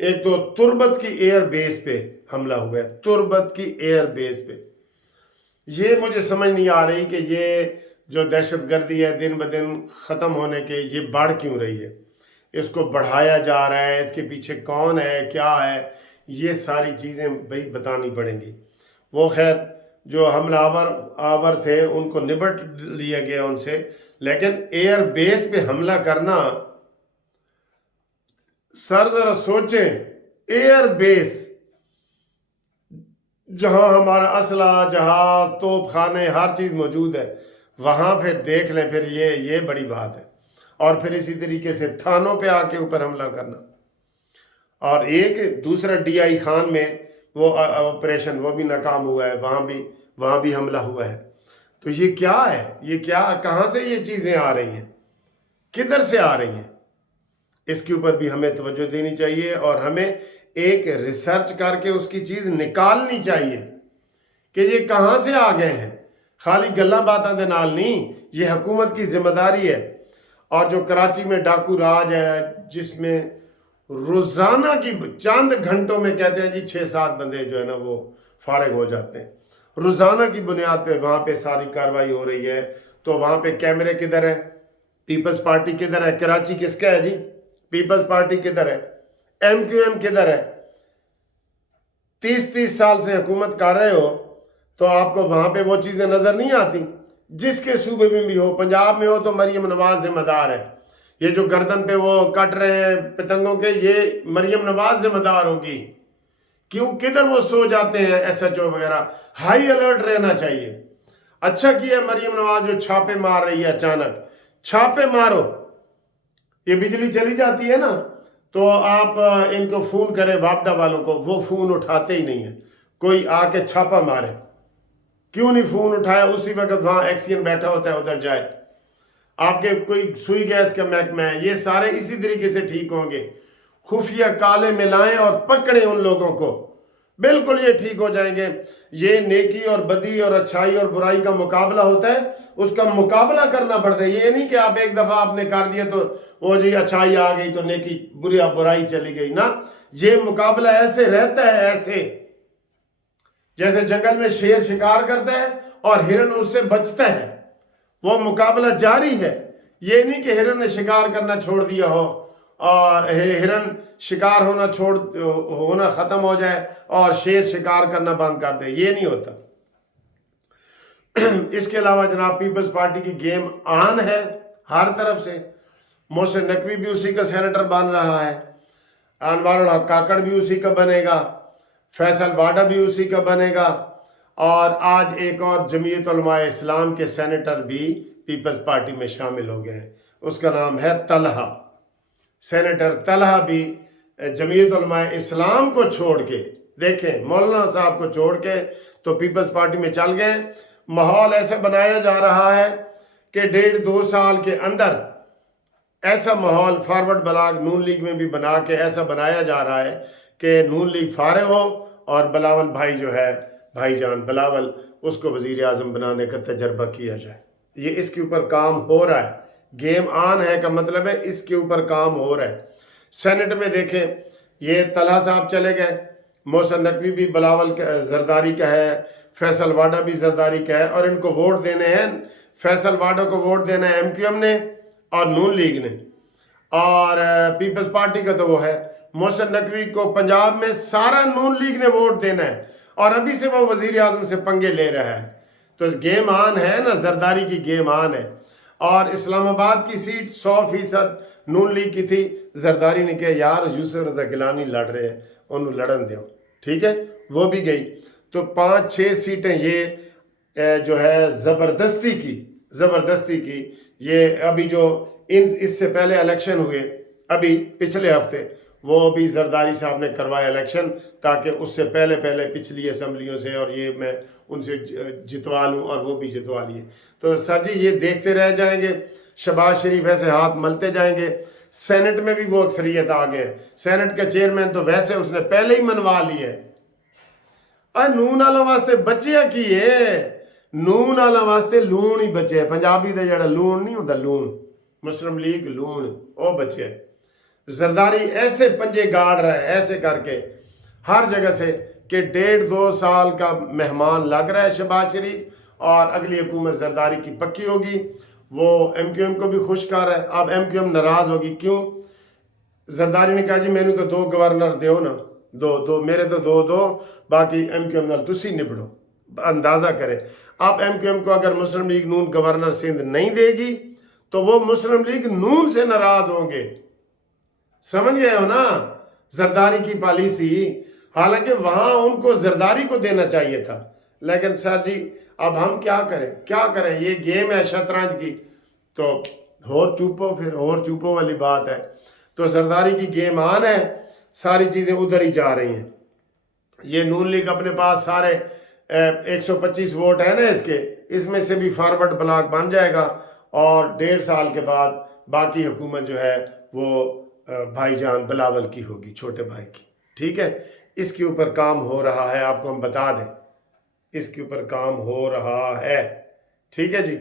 ایک تو تربت کی ایئر بیس پہ حملہ ہوا ہے، تربت کی ایئر بیس پہ. یہ مجھے سمجھ نہیں آ رہی کہ یہ جو دہشت گردی ہے دن بدن ختم ہونے کے یہ بڑھ کیوں رہی ہے، اس کو بڑھایا جا رہا ہے، اس کے پیچھے کون ہے کیا ہے، یہ ساری چیزیں بھائی بتانی پڑیں گی. وہ خیر جو حملہ آور تھے ان کو نبٹ لیا گیا ان سے، لیکن ایئر بیس پہ حملہ کرنا، سر ذرا سوچیں، ایئر بیس جہاں ہمارا اسلحہ جہاز توپ خانے ہر چیز موجود ہے، وہاں پھر دیکھ لیں، پھر یہ بڑی بات ہے. اور پھر اسی طریقے سے تھانوں پہ آ کے اوپر حملہ کرنا. اور ایک دوسرا ڈی آئی خان میں وہ آپریشن وہ بھی ناکام ہوا ہے، وہاں بھی حملہ ہوا ہے. تو یہ کیا ہے، یہ کیا، کہاں سے یہ چیزیں آ رہی ہیں، کدھر سے آ رہی ہیں، اس کے اوپر بھی ہمیں توجہ دینی چاہیے اور ہمیں ایک ریسرچ کر کے اس کی چیز نکالنی چاہیے کہ یہ کہاں سے آ گئے ہیں. خالی گلاں باتاں دے نال نہیں، یہ حکومت کی ذمہ داری ہے. اور جو کراچی میں ڈاکو راج ہے جس میں روزانہ کی چند گھنٹوں میں کہتے ہیں جی 6-7 بندے جو ہے نا وہ فارغ ہو جاتے ہیں، روزانہ کی بنیاد پہ وہاں پہ ساری کاروائی ہو رہی ہے. تو وہاں پہ کیمرے کدھر ہے، پیپلز پارٹی کدھر ہے، کراچی کس کا ہے جی، پیپلز پارٹی کدھر ہے، ایم کیو ایم کدھر ہے. 30 سال سے حکومت کر رہے ہو تو آپ کو وہاں پہ وہ چیزیں نظر نہیں آتی. جس کے صوبے میں بھی ہو، پنجاب میں ہو تو مریم نواز ذمہ دار ہے. یہ جو گردن پہ وہ کٹ رہے ہیں پتنگوں کے، یہ مریم نواز ذمہ دار ہوگی. کیوں، کدھر وہ سو جاتے ہیں ایس ایچ او وغیرہ. ہائی الرٹ رہنا چاہیے. اچھا کیا مریم نواز جو چھاپے مار رہی ہے، اچانک چھاپے مارو. یہ بجلی چلی جاتی ہے نا تو آپ ان کو فون کریں، وابڈا والوں کو، وہ فون اٹھاتے ہی نہیں ہیں. کوئی آ کے چھاپا مارے، کیوں نہیں فون اٹھایا، اسی وقت وہاں ایکسین بیٹھا ہوتا ہے ادھر جائے. آپ کے کوئی سوئی گیس کا محکمہ ہے، یہ سارے اسی طریقے سے ٹھیک ہوں گے. خفیہ کالے ملائیں اور پکڑیں ان لوگوں کو، بالکل یہ ٹھیک ہو جائیں گے. یہ نیکی اور بدی اور اچھائی اور برائی کا مقابلہ ہوتا ہے، اس کا مقابلہ کرنا پڑتا ہے. یہ نہیں کہ آپ ایک دفعہ آپ نے کر دیا تو وہ جی اچھائی آ گئی تو نیکی برائی چلی گئی. نہ، یہ مقابلہ ایسے رہتا ہے، ایسے جیسے جنگل میں شیر شکار کرتا ہے اور ہرن اس سے بچتا ہے، وہ مقابلہ جاری ہے. یہ نہیں کہ ہرن نے شکار کرنا چھوڑ دیا ہو اور ہرن شکار ہونا ختم ہو جائے اور شیر شکار کرنا بند کر دے، یہ نہیں ہوتا. اس کے علاوہ جناب پیپلز پارٹی کی گیم آن ہے ہر طرف سے. محسن نقوی بھی اسی کا سینیٹر بن رہا ہے، انوار الحق کاکڑ بھی اسی کا بنے گا، فیصل واڈا بھی اسی کا بنے گا. اور آج ایک اور جمعیت علماء اسلام کے سینیٹر بھی پیپلز پارٹی میں شامل ہو گئے ہیں، اس کا نام ہے طلحہ. سینیٹر طلحہ بھی جمعیت علماء اسلام کو چھوڑ کے، دیکھیں مولانا صاحب کو چھوڑ کے تو پیپلز پارٹی میں چل گئے. ماحول ایسا بنایا جا رہا ہے کہ 1.5-2 سال کے اندر ایسا ماحول فارورڈ بلاک نون لیگ میں بھی بنا کے ایسا بنایا جا رہا ہے کہ نون لیگ فارغ ہو اور بلاول بھائی جو ہے، بھائی جان بلاول، اس کو وزیر اعظم بنانے کا تجربہ کیا جائے. یہ اس کے اوپر کام ہو رہا ہے. گیم آن ہے کا مطلب ہے اس کے اوپر کام ہو رہا ہے. سینٹ میں دیکھیں یہ طلحہ صاحب چلے گئے، محسن نقوی بھی بلاول زرداری کا ہے، فیصل واڈا بھی زرداری کا ہے، اور ان کو ووٹ دینے ہیں. فیصل واڈا کو ووٹ دینا ہے ایم کیو ایم نے اور نون لیگ نے، اور پیپلز پارٹی کا تو وہ ہے. محسن نقوی کو پنجاب میں سارا نون لیگ نے ووٹ دینا ہے اور ابھی سے وہ وزیر اعظم سے پنگے لے رہا ہے. تو گیم آن ہے نا، زرداری کی گیم آن ہے. اور اسلام آباد کی سیٹ 100% نون لیگ کی تھی. زرداری نے کہا یار یوسف رضا گیلانی لڑ رہے ہیں، انہوں لڑن دیو، ٹھیک ہے، وہ بھی گئی. تو 5-6 سیٹیں یہ جو ہے زبردستی کی یہ ابھی جو اس سے پہلے الیکشن ہوئے ابھی پچھلے ہفتے، وہ بھی زرداری صاحب نے کروایا الیکشن تاکہ اس سے پہلے پچھلی اسمبلیوں سے اور یہ میں ان سے جتوا لوں اور وہ بھی جتوا لیے. تو سر جی یہ دیکھتے رہ جائیں گے، شہباز شریف ایسے ہاتھ ملتے جائیں گے. سینٹ میں بھی وہ اکثریت آ گئے، سینٹ کا چیئرمین تو ویسے اس نے پہلے ہی منوا لی ہے. نون والا واسطے بچیا کی ہے، نون والا واسطے لون ہی بچے. پنجابی دا جڑا لون نہیں ہوتا، لون، مسلم لیگ لون، وہ بچے. زرداری ایسے پنجے گاڑ رہا ہے ایسے کر کے ہر جگہ سے کہ 1.5-2 سال کا مہمان لگ رہا ہے شہباز شریف، اور اگلی حکومت زرداری کی پکی ہوگی۔ وہ ایم کیو ایم کو بھی خوش کر رہا ہے۔ اب ایم کیو ایم ناراض ہوگی، کیوں؟ زرداری نے کہا جی میں نے تو 2 گورنر دیو نا، دو میرے تو دو باقی ایم کیو ایم نال تسی نبڑو۔ اندازہ کرے اب ایم کیو ایم کو اگر مسلم لیگ نون گورنر سندھ نہیں دے گی تو وہ مسلم لیگ نون سے ناراض ہوں گے۔ سمجھ گئے ہو نا زرداری کی پالیسی؟ حالانکہ وہاں ان کو زرداری کو دینا چاہیے تھا، لیکن سر جی اب ہم کیا کریں، یہ گیم ہے شطرنج کی، تو اور چوپو والی بات ہے۔ تو زرداری کی گیم آن ہے، ساری چیزیں ادھر ہی جا رہی ہیں۔ یہ نون لیگ اپنے پاس سارے 125 ووٹ ہیں نا اس میں سے بھی فارورڈ بلاک بن جائے گا، اور 1.5 سال کے بعد باقی حکومت جو ہے وہ بھائی جان بلاول کی ہوگی، چھوٹے بھائی کی۔ ٹھیک ہے، اس کے اوپر کام ہو رہا ہے، آپ کو ہم بتا دیں اس کے اوپر کام ہو رہا ہے۔ ٹھیک ہے جی۔